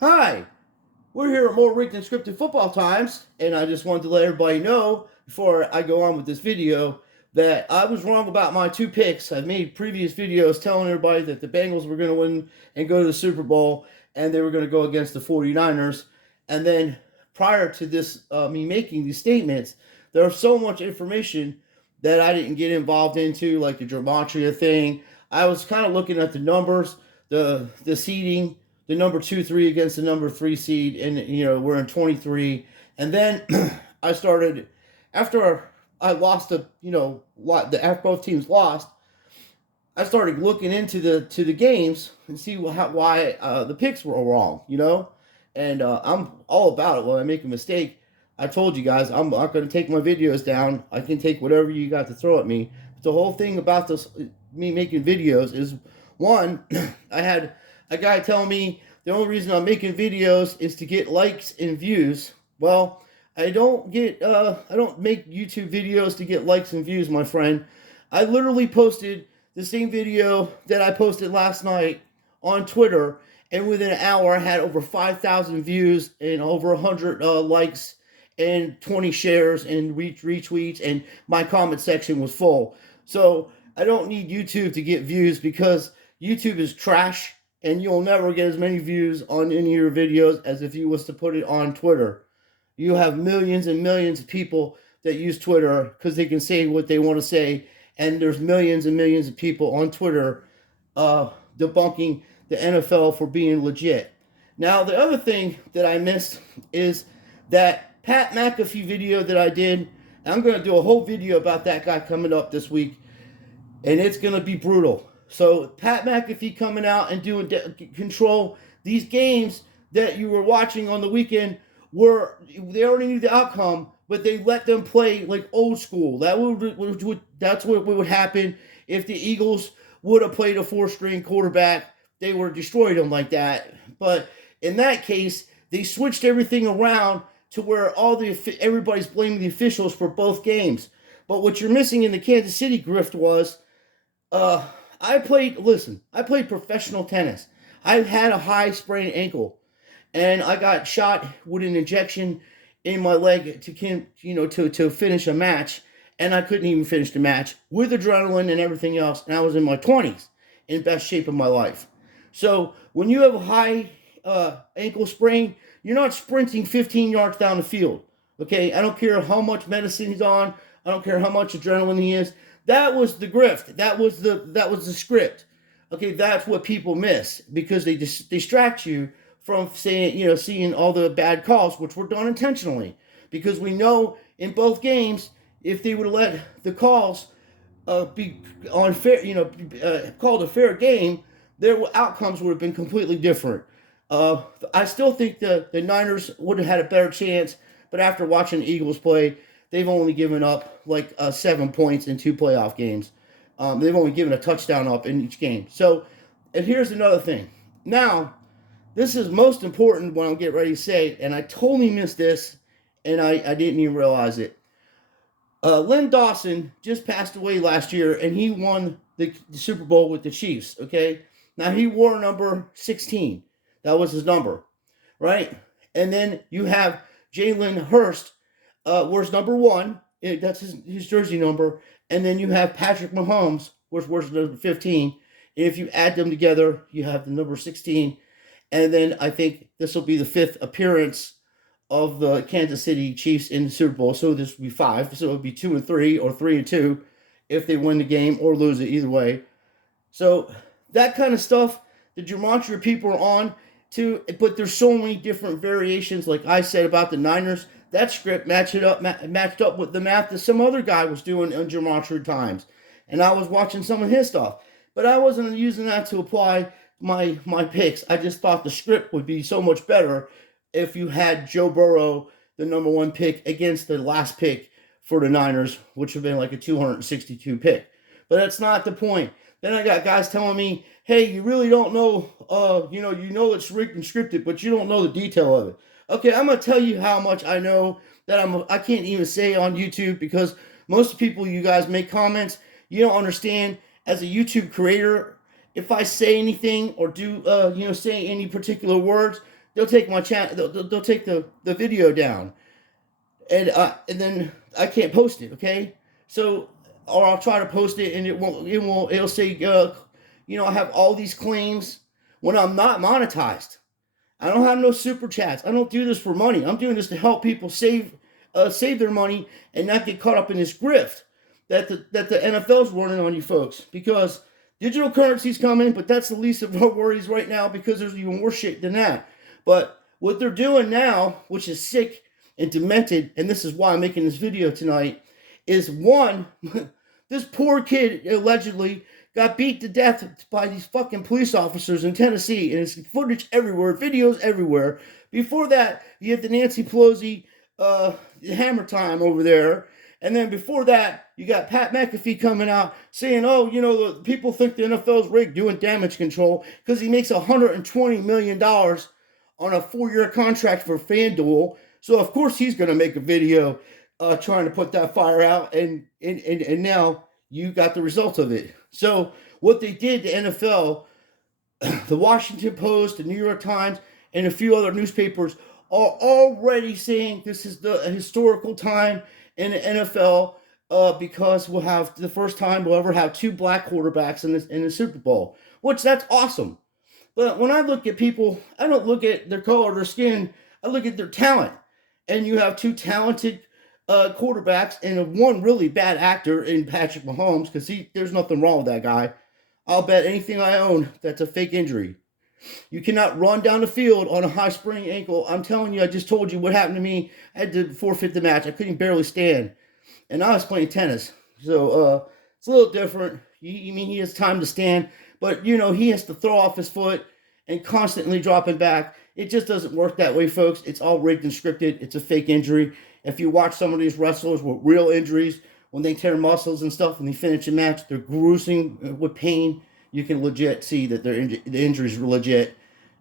Hi, we're here at More Rigged and Scripted Football Times, and I just wanted to let everybody know before I go on with this video that I was wrong about my two picks. I've made previous videos telling everybody that the Bengals were going to win and go to the Super Bowl, and they were going to go against the 49ers. And then prior to this, me making these statements, there was so much information that I didn't get involved into, like the gematria thing. I was kind of looking at the numbers, the seeding, the number 2-3 against the number 3 seed, and we're in 23. And then I started after I lost after both teams lost. I started looking into the games and see why the picks were wrong, and I'm all about it. When I make a mistake, I told you guys I'm not going to take my videos down. I can take whatever you got to throw at me. But the whole thing about this, me making videos, is one, I had a guy tell me the only reason I'm making videos is to get likes and views. Well, I don't make YouTube videos to get likes and views, my friend. I literally posted the same video that I posted last night on Twitter, and within an hour I had over 5,000 views and over 100 likes and 20 shares and retweets, and my comment section was full. So I don't need YouTube to get views, because YouTube is trash, and you'll never get as many views on any of your videos as if you was to put it on Twitter. You have millions and millions of people that use Twitter because they can say what they want to say, and there's millions and millions of people on Twitter debunking the NFL for being legit. Now, the other thing that I missed is that Pat McAfee video that I did. I'm going to do a whole video about that guy coming up this week, and it's going to be brutal. So Pat McAfee coming out and doing control. These games that you were watching on the weekend, they already knew the outcome, but they let them play like old school. That's what would happen if the Eagles would have played a 4-string quarterback. They would have destroyed them like that. But in that case, they switched everything around to where everybody's blaming the officials for both games. But what you're missing in the Kansas City grift was, I played professional tennis. I had a high sprained ankle, and I got shot with an injection in my leg to finish a match, and I couldn't even finish the match with adrenaline and everything else, and I was in my 20s, in best shape of my life. So when you have a high ankle sprain, you're not sprinting 15 yards down the field. Okay, I don't care how much medicine he's on. I don't care how much adrenaline he is. That was the grift. That was the script. Okay, that's what people miss, because they distract you from seeing all the bad calls, which were done intentionally. Because we know in both games, if they would have let the calls be on fair, called a fair game, their outcomes would have been completely different. I still think the Niners would have had a better chance, but after watching the Eagles play, they've only given up like 7 points in 2 playoff games. They've only given a touchdown up in each game. So, and here's another thing. Now, this is most important when I'm getting ready to say, and I totally missed this, and I didn't even realize it. Len Dawson just passed away last year, and he won the Super Bowl with the Chiefs, okay? Now, he wore number 16. That was his number, right? And then you have Jalen Hurst, wears number 1. That's his jersey number. And then you have Patrick Mahomes, wears number 15. And if you add them together, you have the number 16. And then I think this will be the 5th appearance of the Kansas City Chiefs in the Super Bowl. So this would be 5. So it would be 2-3 or 3-2 if they win the game or lose it, either way. So that kind of stuff, the gematria people are on to, but there's so many different variations. Like I said about the Niners, that script matched up with the math that some other guy was doing in gematria times, and I was watching some of his stuff, but I wasn't using that to apply my picks. I just thought the script would be so much better if you had Joe Burrow, the number 1 pick, against the last pick for the Niners, which would have been like a 262 pick. But that's not the point. Then I got guys telling me, hey, you really don't know, you know it's rigged and scripted, but you don't know the detail of it. Okay, I'm going to tell you how much I know that I can't even say on YouTube, because most people, you guys make comments, you don't understand. As a YouTube creator, if I say anything or do, say any particular words, they'll take my channel. They'll take the video down, and then I can't post it. Okay, so or I'll try to post it and it won't. It'll say I have all these claims when I'm not monetized. I don't have no super chats. I don't do this for money. I'm doing this to help people save their money and not get caught up in this grift that the NFL's running on you folks. Because digital currency's coming, but that's the least of our worries right now because there's even more shit than that. But what they're doing now, which is sick and demented, and this is why I'm making this video tonight, is one, this poor kid allegedly got beat to death by these fucking police officers in Tennessee, and there's footage everywhere, videos everywhere. Before that, you have the Nancy Pelosi hammer time over there, and then before that, you got Pat McAfee coming out saying, "Oh, the people think the NFL's rigged, doing damage control because he makes $120 million on a 4-year contract for FanDuel. So of course he's going to make a video trying to put that fire out, and now you got the result of it." So what they did, the NFL, the Washington Post, the New York Times, and a few other newspapers are already saying this is the historical time in the NFL because we'll have the first time we'll ever have 2 black quarterbacks in the Super Bowl, which that's awesome. But when I look at people, I don't look at their color, their skin. I look at their talent. And you have 2 talented quarterbacks and one really bad actor in Patrick Mahomes, because there's nothing wrong with that guy. I'll bet anything I own that's a fake injury. You cannot run down the field on a high sprained ankle. I'm telling you, I just told you what happened to me. I had to forfeit the match. I couldn't barely stand. And I was playing tennis. So it's a little different. You mean he has time to stand, but he has to throw off his foot and constantly dropping back. It just doesn't work that way, folks. It's all rigged and scripted. It's a fake injury. If you watch some of these wrestlers with real injuries, when they tear muscles and stuff and they finish a match, they're gruesome with pain. You can legit see that the injuries are legit.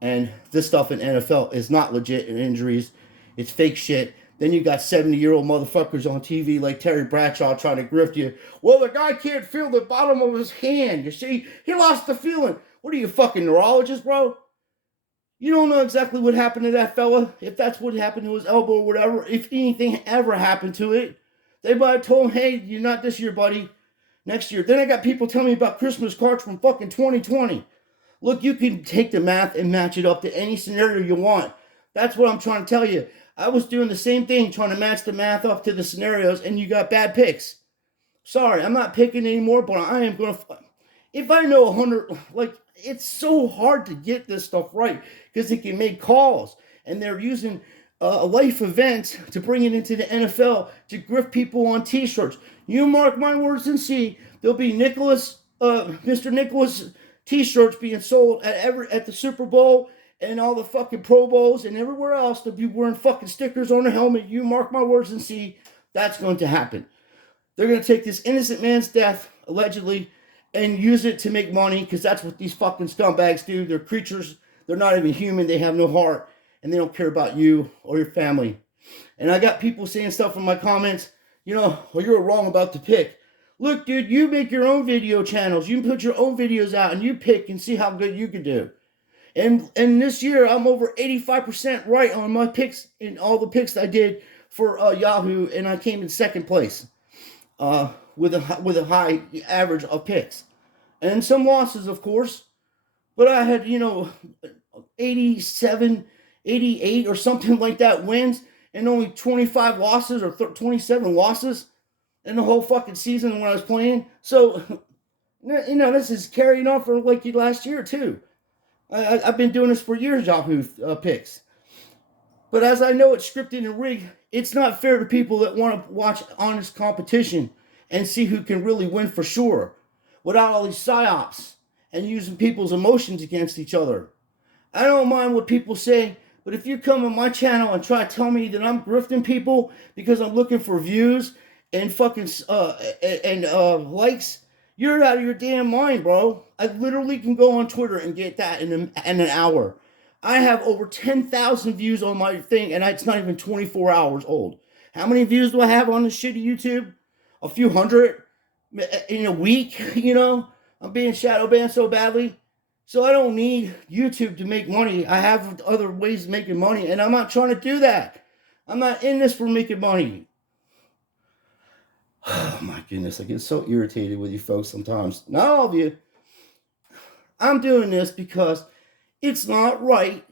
And this stuff in NFL is not legit in injuries. It's fake shit. Then you got 70-year-old motherfuckers on TV like Terry Bradshaw trying to grift you. Well, the guy can't feel the bottom of his hand. You see, he lost the feeling. What are you, fucking neurologist, bro? You don't know exactly what happened to that fella, if that's what happened to his elbow or whatever. If anything ever happened to it, they might have told him, "Hey, you're not this year, buddy. Next year." Then I got people telling me about Christmas cards from fucking 2020. Look, you can take the math and match it up to any scenario you want. That's what I'm trying to tell you. I was doing the same thing, trying to match the math up to the scenarios, and you got bad picks. Sorry, I'm not picking anymore, but I am going to... If I know 100... it's so hard to get this stuff right because they can make calls, and they're using life events to bring it into the NFL to grift people on T-shirts. You mark my words and see, there'll be Mr. Nicholas T-shirts being sold at the Super Bowl and all the fucking Pro Bowls and everywhere else. They'll be wearing fucking stickers on their helmet. You mark my words and see, that's going to happen. They're going to take this innocent man's death, allegedly, and use it to make money, because that's what these fucking scumbags do. They're creatures. They're not even human. They have no heart, and they don't care about you or your family. And I got people saying stuff in my comments, well, you're wrong about the pick. Look, dude, you make your own video channels. You put your own videos out, and you pick and see how good you can do. And this year, I'm over 85% right on my picks in all the picks I did for Yahoo, and I came in second place. With a high average of picks. And some losses, of course. But I had, 87, 88 or something like that wins, and only 25 losses or 27 losses in the whole fucking season when I was playing. So, this is carrying on for like last year, too. I've been doing this for years, Yahoo picks. But as I know it's scripted and rigged, it's not fair to people that want to watch honest competition and see who can really win for sure, without all these psyops and using people's emotions against each other. I don't mind what people say, but if you come on my channel and try to tell me that I'm grifting people because I'm looking for views and fucking likes, you're out of your damn mind, bro. I literally can go on Twitter and get that in an hour. I have over 10,000 views on my thing, and it's not even 24 hours old. How many views do I have on this shitty YouTube? A few hundred in a week, I'm being shadow banned so badly. So I don't need YouTube to make money. I have other ways of making money, and I'm not trying to do that. I'm not in this for making money. Oh my goodness, I get so irritated with you folks sometimes. Not all of you. I'm doing this because it's not right.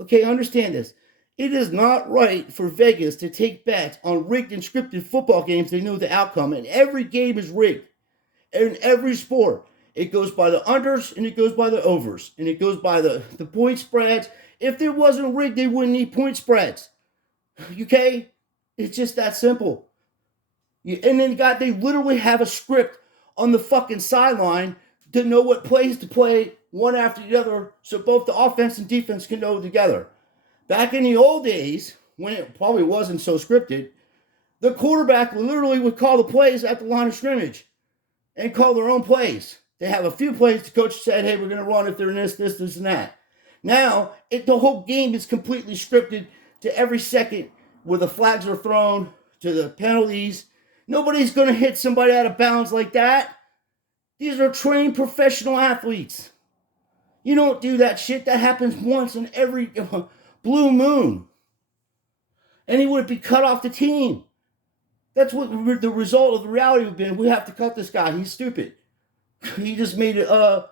Okay, understand this. It is not right for Vegas to take bets on rigged and scripted football games they know the outcome, and every game is rigged. In every sport, it goes by the unders and it goes by the overs and it goes by the point spreads. If there wasn't rigged, they wouldn't need point spreads. Okay? It's just that simple. And then they literally have a script on the fucking sideline to know what plays to play one after the other so both the offense and defense can know together. Back in the old days, when it probably wasn't so scripted, the quarterback literally would call the plays at the line of scrimmage and call their own plays. They have a few plays the coach said, hey, we're going to run if they're in this, and that. Now, the whole game is completely scripted to every second where the flags are thrown, to the penalties. Nobody's going to hit somebody out of bounds like that. These are trained professional athletes. You don't do that shit. That happens once in every blue moon. And he would be cut off the team. That's what the result of the reality would have been. We have to cut this guy. He's stupid. He just made a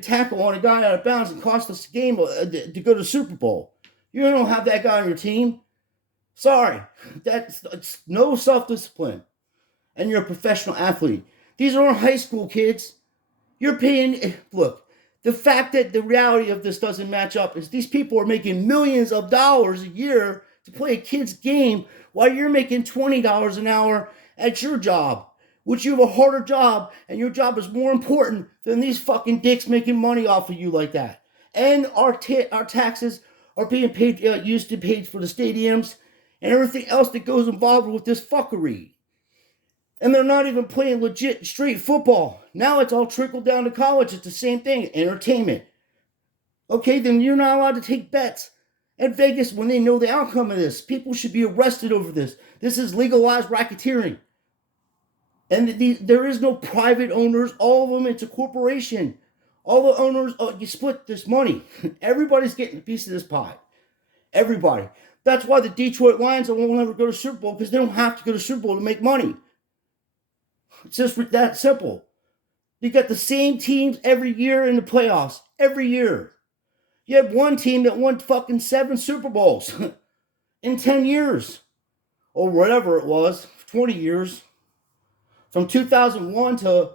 tackle on a guy out of bounds and cost us a game to go to the Super Bowl. You don't have that guy on your team. Sorry, that's no self-discipline. And you're a professional athlete. These aren't high school kids. You're paying. Look, the fact that the reality of this doesn't match up is these people are making millions of dollars a year to play a kid's game while you're making $20 an hour at your job, which you have a harder job, and your job is more important than these fucking dicks making money off of you like that. And our taxes are being paid, used to pay for the stadiums and everything else that goes involved with this fuckery. And they're not even playing legit straight football. Now it's all trickled down to college. It's the same thing, entertainment. Okay, then you're not allowed to take bets at Vegas when they know the outcome of this. People should be arrested over this. This is legalized racketeering. And there is no private owners. All of them, it's a corporation. All the owners, you split this money. Everybody's getting a piece of this pie. Everybody. That's why the Detroit Lions won't ever go to Super Bowl, because they don't have to go to Super Bowl to make money. It's just that simple. You got the same teams every year in the playoffs. Every year. You have one team that won fucking 7 Super Bowls in 10 years. Or whatever it was. 20 years. From 2001 to,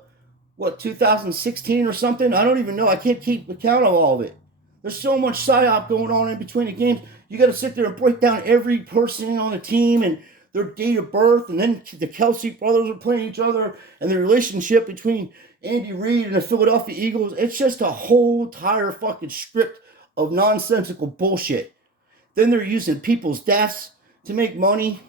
2016 or something? I don't even know. I can't keep account of all of it. There's so much psyop going on in between the games. You got to sit there and break down every person on the team and their date of birth, and then the Kelsey brothers are playing each other, and the relationship between Andy Reid and the Philadelphia Eagles. It's just a whole entire fucking script of nonsensical bullshit. Then they're using people's deaths to make money.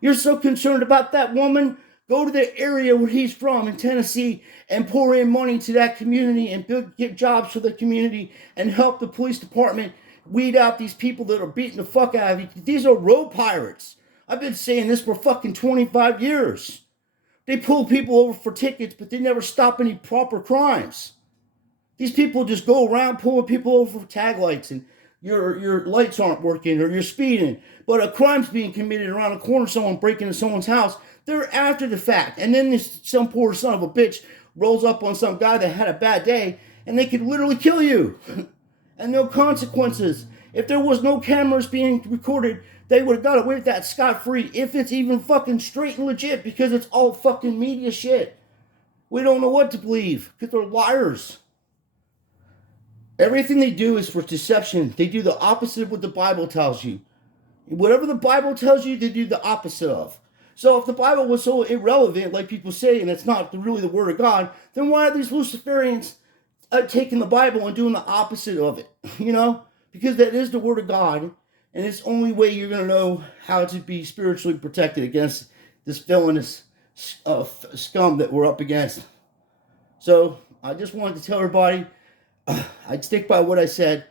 You're so concerned about that woman? Go to the area where he's from in Tennessee and pour in money to that community and get jobs for the community and help the police department weed out these people that are beating the fuck out of you. These are road pirates. I've been saying this for fucking 25 years. They pull people over for tickets, but they never stop any proper crimes. These people just go around pulling people over for tag lights, and your lights aren't working or you're speeding, but a crime's being committed around the corner, someone breaking into someone's house. They're after the fact. And then some poor son of a bitch rolls up on some guy that had a bad day, and they could literally kill you. And no consequences. If there was no cameras being recorded, they would have got away with that scot-free, if it's even fucking straight and legit, because it's all fucking media shit. We don't know what to believe, because they're liars. Everything they do is for deception. They do the opposite of what the Bible tells you. Whatever the Bible tells you, they do the opposite of. So if the Bible was so irrelevant, like people say, and it's not really the Word of God, then why are these Luciferians taking the Bible and doing the opposite of it? You know? Because that is the Word of God, and it's the only way you're going to know how to be spiritually protected against this villainous scum that we're up against. So I just wanted to tell everybody, I'd stick by what I said,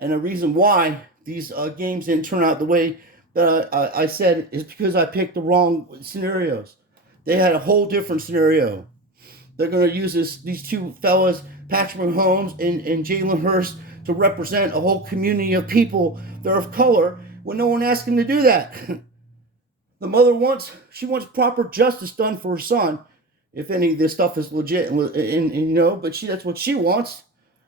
and the reason why these games didn't turn out the way that I said is because I picked the wrong scenarios. They had a whole different scenario. They're going to use these two fellas, Patrick Mahomes and Jalen Hurst, to represent a whole community of people that are of color when no one asked them to do that. The mother wants proper justice done for her son, if any of this stuff is legit, but that's what she wants.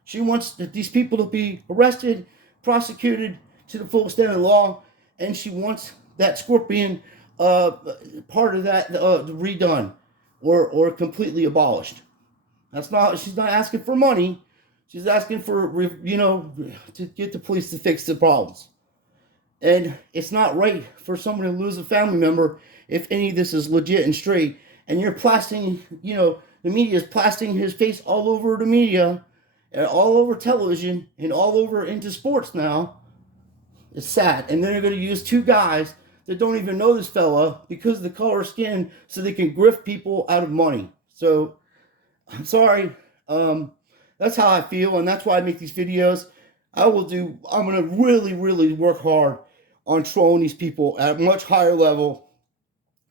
She wants these people to be arrested, prosecuted to the full extent of the law, and she wants that scorpion part of that redone or completely abolished. She's not asking for money. She's asking for, to get the police to fix the problems. And it's not right for someone to lose a family member if any of this is legit and straight. And you're plastering, the media is plastering his face all over the media, and all over television, and all over into sports now. It's sad. And then they're going to use two guys that don't even know this fella because of the color of skin so they can grift people out of money. So, I'm sorry. That's how I feel, and that's why I make these videos. I'm going to really, really work hard on trolling these people at a much higher level,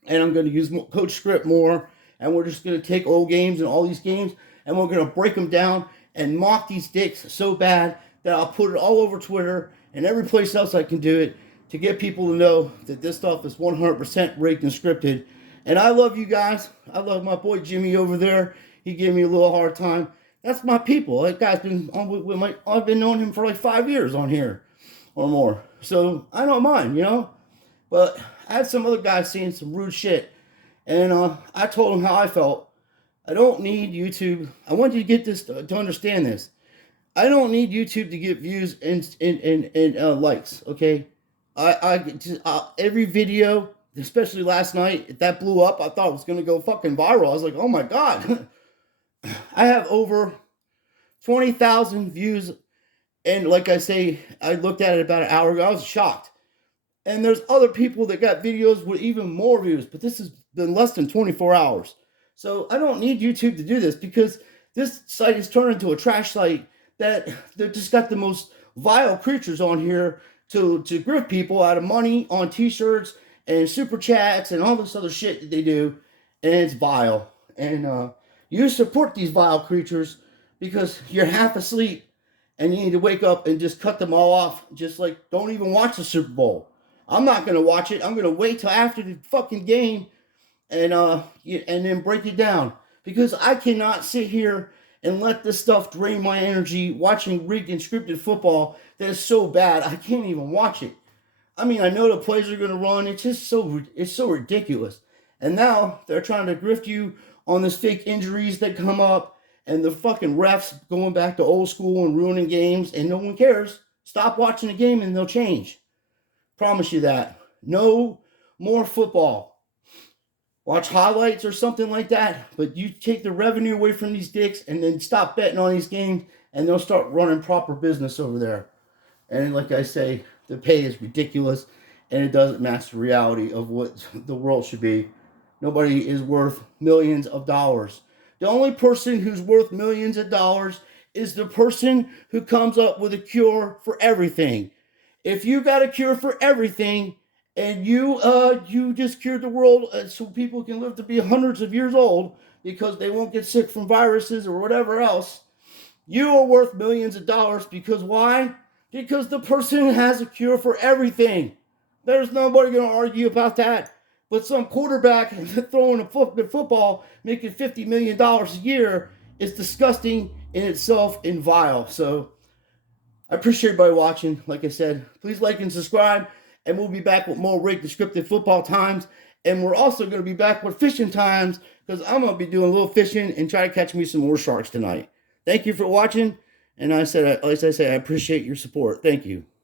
and I'm going to use Coach Script more, and we're just going to take old games and all these games, and we're going to break them down and mock these dicks so bad that I'll put it all over Twitter and every place else I can do it to get people to know that this stuff is 100% rigged and scripted. And I love you guys. I love my boy Jimmy over there. He gave me a little hard time. That's my people. That guy's been on I've been knowing him for like 5 years on here or more. So I don't mind, But I had some other guys saying some rude shit. And I told him how I felt. I don't need YouTube. I want you to get this, to understand this. I don't need YouTube to get views and likes, okay? Every video, especially last night, if that blew up, I thought it was going to go fucking viral. I was like, oh my God. I have over 20,000 views. And like I say, I looked at it about an hour ago. I was shocked. And there's other people that got videos with even more views. But this has been less than 24 hours. So I don't need YouTube to do this because this site has turned into a trash site that they've just got the most vile creatures on here to grift people out of money on t-shirts and super chats and all this other shit that they do. And it's vile. And you support these vile creatures because you're half asleep and you need to wake up and just cut them all off. Just like, don't even watch the Super Bowl. I'm not going to watch it. I'm going to wait till after the fucking game and then break it down. Because I cannot sit here and let this stuff drain my energy watching rigged and scripted football that is so bad I can't even watch it. I mean, I know the plays are going to run. It's just so ridiculous. And now they're trying to grift you on this fake injuries that come up and the fucking refs going back to old school and ruining games, and no one cares. Stop watching the game and they'll change. Promise you that. No more football. Watch highlights or something like that, but you take the revenue away from these dicks and then stop betting on these games and they'll start running proper business over there. And like I say, the pay is ridiculous and it doesn't match the reality of what the world should be. Nobody is worth millions of dollars. The only person who's worth millions of dollars is the person who comes up with a cure for everything. If you got a cure for everything and you just cured the world so people can live to be hundreds of years old because they won't get sick from viruses or whatever else, you are worth millions of dollars because why? Because the person has a cure for everything. There's nobody going to argue about that. But some quarterback throwing a football making $50 million a year is disgusting in itself and vile. So I appreciate everybody watching. Like I said, please like and subscribe. And we'll be back with more rigged scripted football times. And we're also going to be back with fishing times because I'm going to be doing a little fishing and try to catch me some more sharks tonight. Thank you for watching. And as I say, I appreciate your support. Thank you.